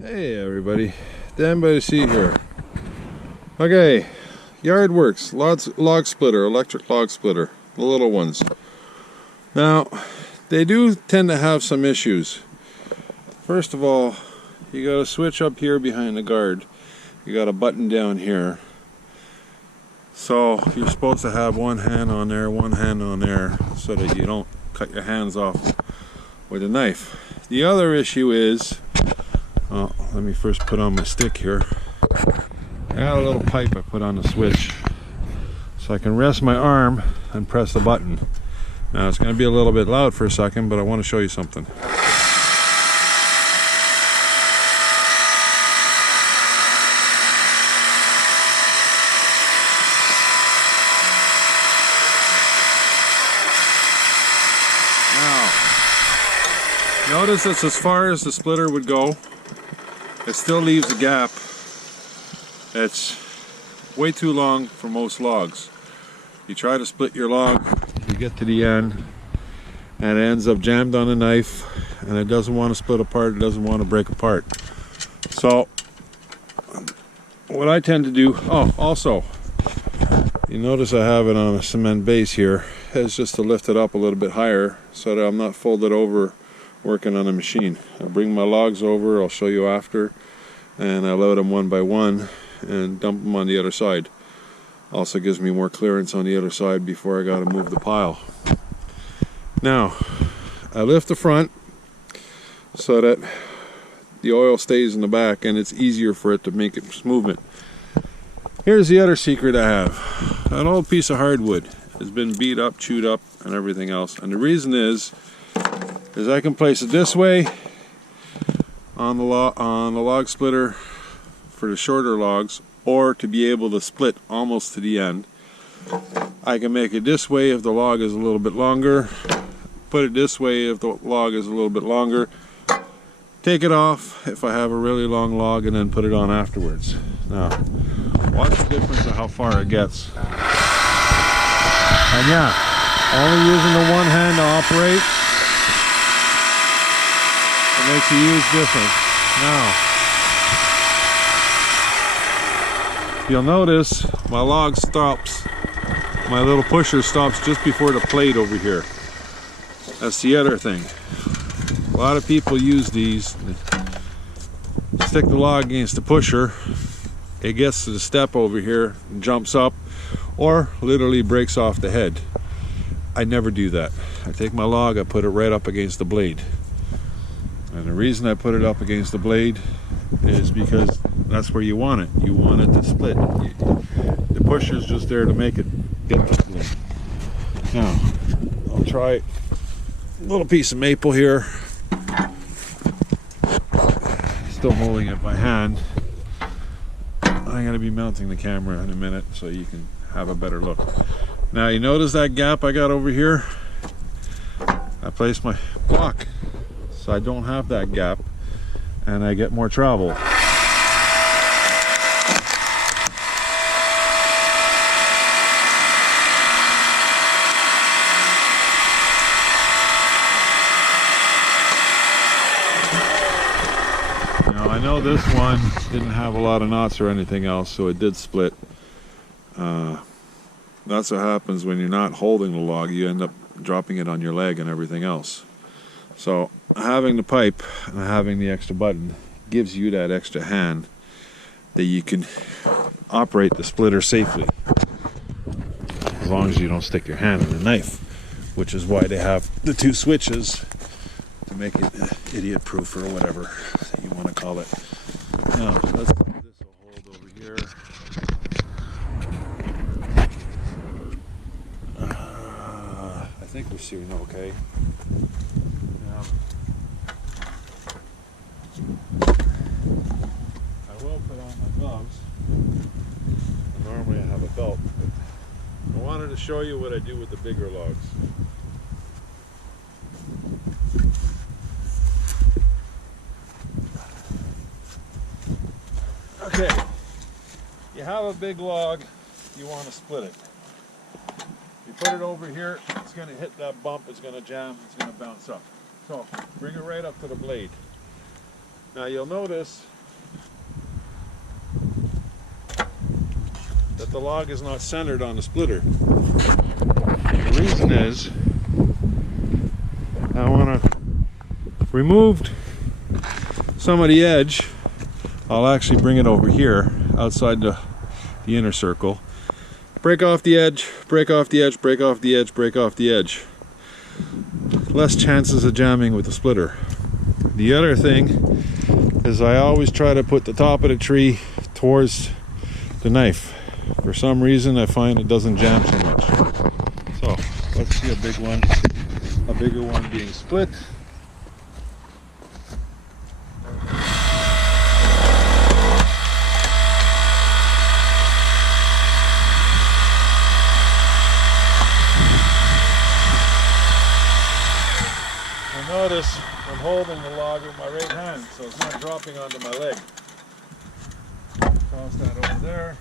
Hey everybody, Danbythesea here. Okay, yard works, log splitter, electric log splitter, the little ones. Now, they do tend to have some issues. First of all, you got a switch up here behind the guard. You got a button down here. So you're supposed to have one hand on there, one hand on there, so that you don't cut your hands off with a knife. The other issue is, let me first put on my stick here. I got a little pipe I put on the switch so I can rest my arm and press the button. Now it's going to be a little bit loud for a second, but I want to show you something. Now, notice it's as far as the splitter would go. It still leaves a gap. It's way too long for most logs. You try to split your log, you get to the end, and it ends up jammed on a knife, and it doesn't want to split apart, it doesn't want to break apart. So, what I tend to do, also, you notice I have it on a cement base here, is just to lift it up a little bit higher so that I'm not folded over working on a machine. I'll bring my logs over, I'll show you after, and I load them one by one and dump them on the other side. Also gives me more clearance on the other side before I got to move the pile. Now, I lift the front so that the oil stays in the back and it's easier for it to make its movement. Here's the other secret I have. An old piece of hardwood has been beat up, chewed up, and everything else. And the reason is I can place it this way on the log splitter for the shorter logs, or to be able to split almost to the end. I can make it this way if the log is a little bit longer, put it this way if the log is a little bit longer, take it off if I have a really long log, and then put it on afterwards. Now, watch the difference of how far it gets. And yeah, only using the one hand to operate, it makes a huge difference. Now, you'll notice my log stops, my little pusher stops just before the plate over here. That's the other thing. A lot of people use these, stick the log against the pusher, it gets to the step over here and jumps up, or literally breaks off the head. I never do that. I take my log, I put it right up against the blade. And the reason I put it up against the blade is because that's where you want it. You want it to split. The pusher's just there to make it get to split. Now, I'll try a little piece of maple here. Still holding it by hand. I'm going to be mounting the camera in a minute so you can have a better look. Now, you notice that gap I got over here? I placed my block so I don't have that gap and I get more travel. Now, I know this one didn't have a lot of knots or anything else, so it did split. That's what happens when you're not holding the log. You end up dropping it on your leg and everything else. So having the pipe and having the extra button gives you that extra hand that you can operate the splitter safely, as long as you don't stick your hand in the knife, which is why they have the two switches to make it idiot proof or whatever that you want to call it. Now let's put this will hold over here. I think we're seeing okay. Now, I will put on my gloves. Normally I have a belt, but I wanted to show you what I do with the bigger logs. Okay, you have a big log, you want to split it. You put it over here, it's going to hit that bump, it's going to jam, it's going to bounce up. So bring it right up to the blade. Now you'll notice that the log is not centered on the splitter. The reason is I want to remove some of the edge. I'll actually bring it over here outside the inner circle. Break off the edge, break off the edge, break off the edge, break off the edge. Less chances of jamming with the splitter. The other thing is I always try to put the top of the tree towards the knife. For some reason I find it doesn't jam so much. So let's see a bigger one being split. Notice I'm holding the log with my right hand, so it's not dropping onto my leg. Toss that over there,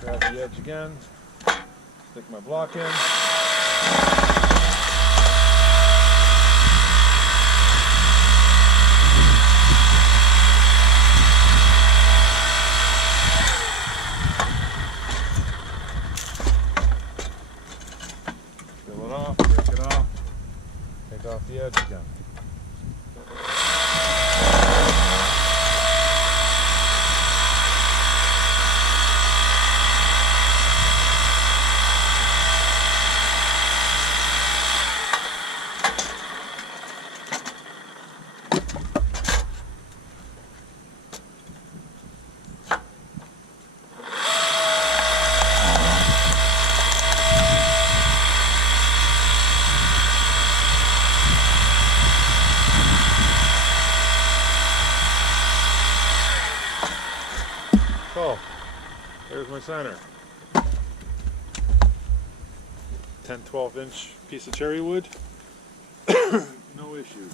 grab the edge again, stick my block in. Peel it off, break it off. Take off the edge again. So, there's my center. 10-12 inch piece of cherry wood. No issues.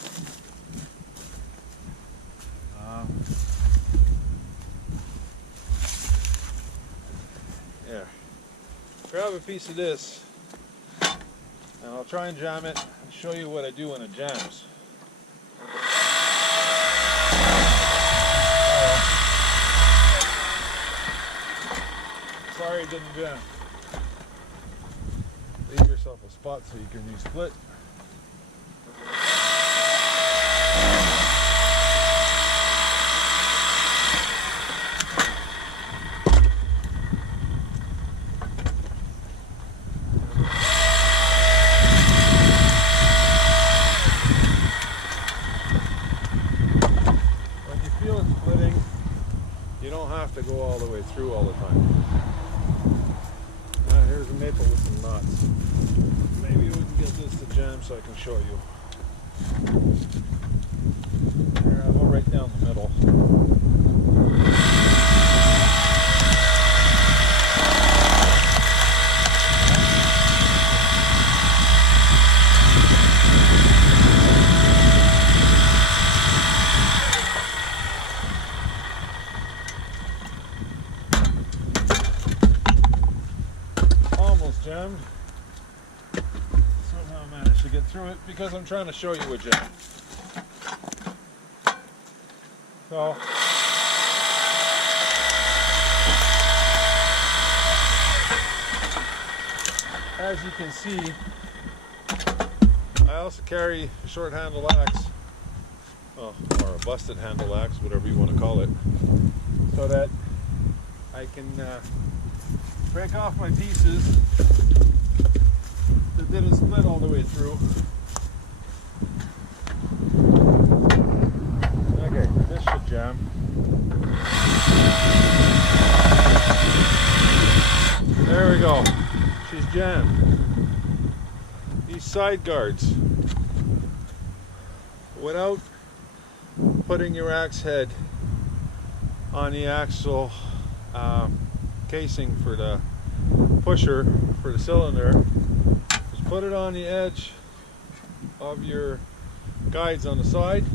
Yeah. Grab a piece of this and I'll try and jam it and show you what I do when it jams. Sorry it didn't jam. Leave yourself a spot so you can re-split. When you feel it splitting, you don't have to go all the way through all the time. Here's a maple with some knots. Maybe we can get this to jam so I can show you. Here, I'll go right down the middle. Jammed. Somehow managed to get through it because I'm trying to show you a jam. So as you can see, I also carry a short handle axe, or a busted handle axe, whatever you want to call it, so that I can break off my pieces that didn't split all the way through. Okay, this should jam. There we go. She's jammed. These side guards, without putting your axe head on the axle casing for the pusher for the cylinder, just put it on the edge of your guides on the side,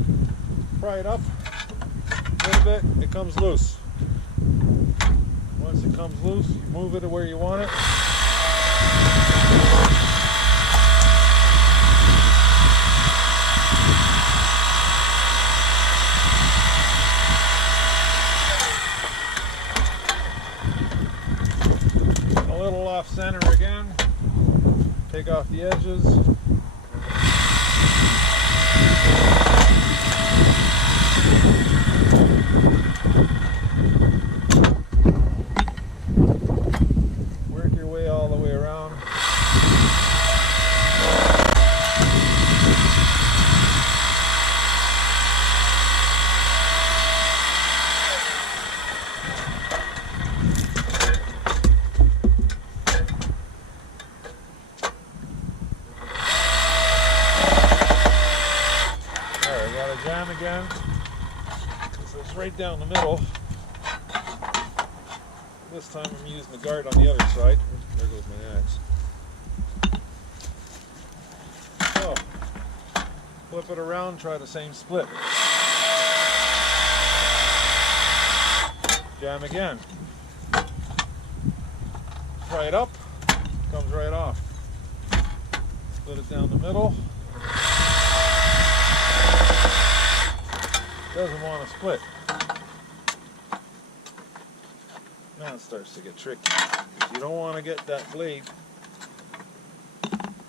pry it up a little bit, it comes loose. Once it comes loose, you move it to where you want it. Take off the edges. Work your way all the way around. Jam again. This is right down the middle. This time I'm using the guard on the other side. There goes my axe. So, flip it around, try the same split. Jam again. Try it up, comes right off. Split it down the middle. Doesn't want to split. Now it starts to get tricky. You don't want to get that blade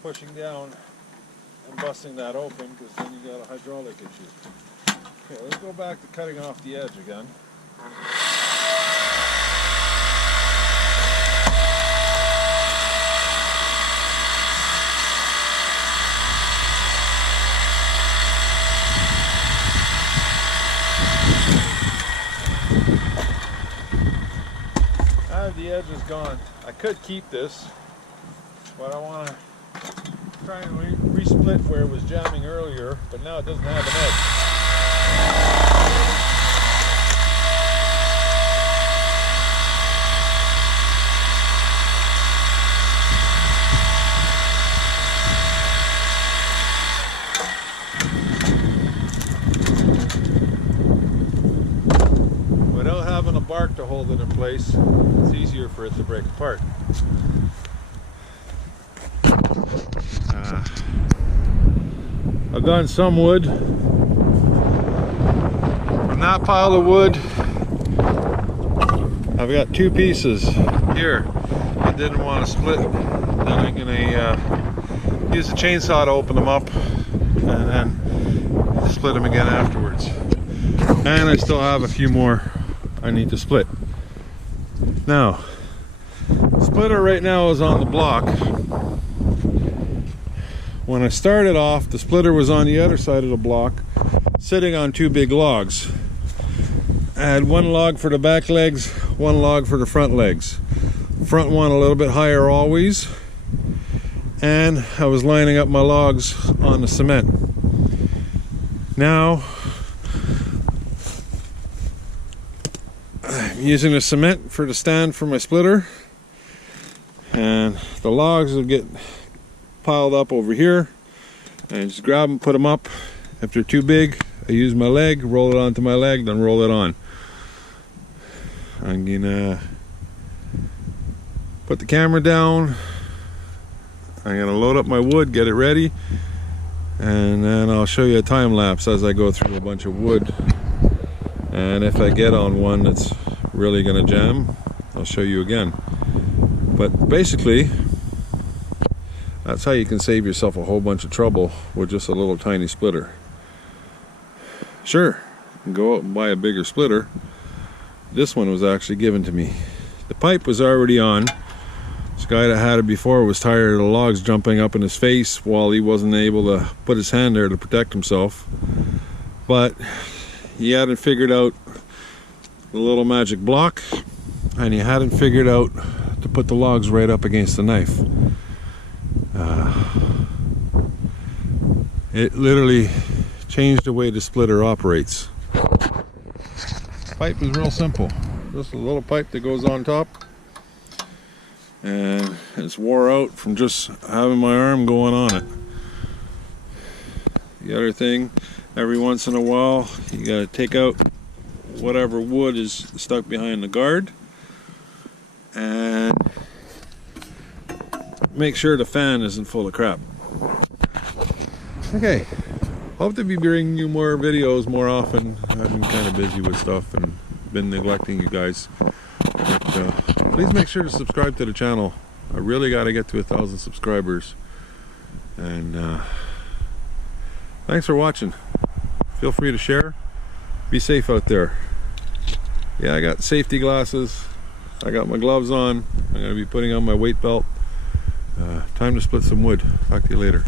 pushing down and busting that open, because then you got a hydraulic issue. Okay, let's go back to cutting off the edge again. The edge is gone. I could keep this, but I want to try and re-split where it was jamming earlier, but now it doesn't have an edge. Without having a bark to hold it in place, it's easier for it to break apart. I've done some wood. From that pile of wood, I've got two pieces here. I didn't want to split. Then I'm going to use the chainsaw to open them up and then split them again afterwards. And I still have a few more I need to split. Now, the splitter right now is on the block. When I started off, the splitter was on the other side of the block, sitting on two big logs. I had one log for the back legs, one log for the front legs. Front one a little bit higher always, and I was lining up my logs on the cement. Now, I'm using the cement for the stand for my splitter, and the logs will get piled up over here, and I just grab them, put them up. If they're too big, I use my leg, roll it onto my leg, then roll it on. I'm gonna put the camera down. I'm gonna load up my wood, get it ready, and then I'll show you a time lapse as I go through a bunch of wood. And if I get on one that's really gonna jam, I'll show you again. But basically, that's how you can save yourself a whole bunch of trouble with just a little tiny splitter. Sure, you can go out and buy a bigger splitter. This one was actually given to me. The pipe was already on. This guy that had it before was tired of the logs jumping up in his face while he wasn't able to put his hand there to protect himself. But he hadn't figured out the little magic block, and he hadn't figured out to put the logs right up against the knife. It literally changed the way the splitter operates. Pipe is real simple. Just a little pipe that goes on top, and it's wore out from just having my arm going on it. The other thing, every once in a while you got to take out whatever wood is stuck behind the guard and make sure the fan isn't full of crap. Okay, hope to be bringing you more videos more often. I've been kind of busy with stuff and been neglecting you guys, but please make sure to subscribe to the channel. I really got to get to 1,000 subscribers And thanks for watching. Feel free to share. Be safe out there. Yeah, I got safety glasses. I got my gloves on. I'm going to be putting on my weight belt. Time to split some wood. Talk to you later.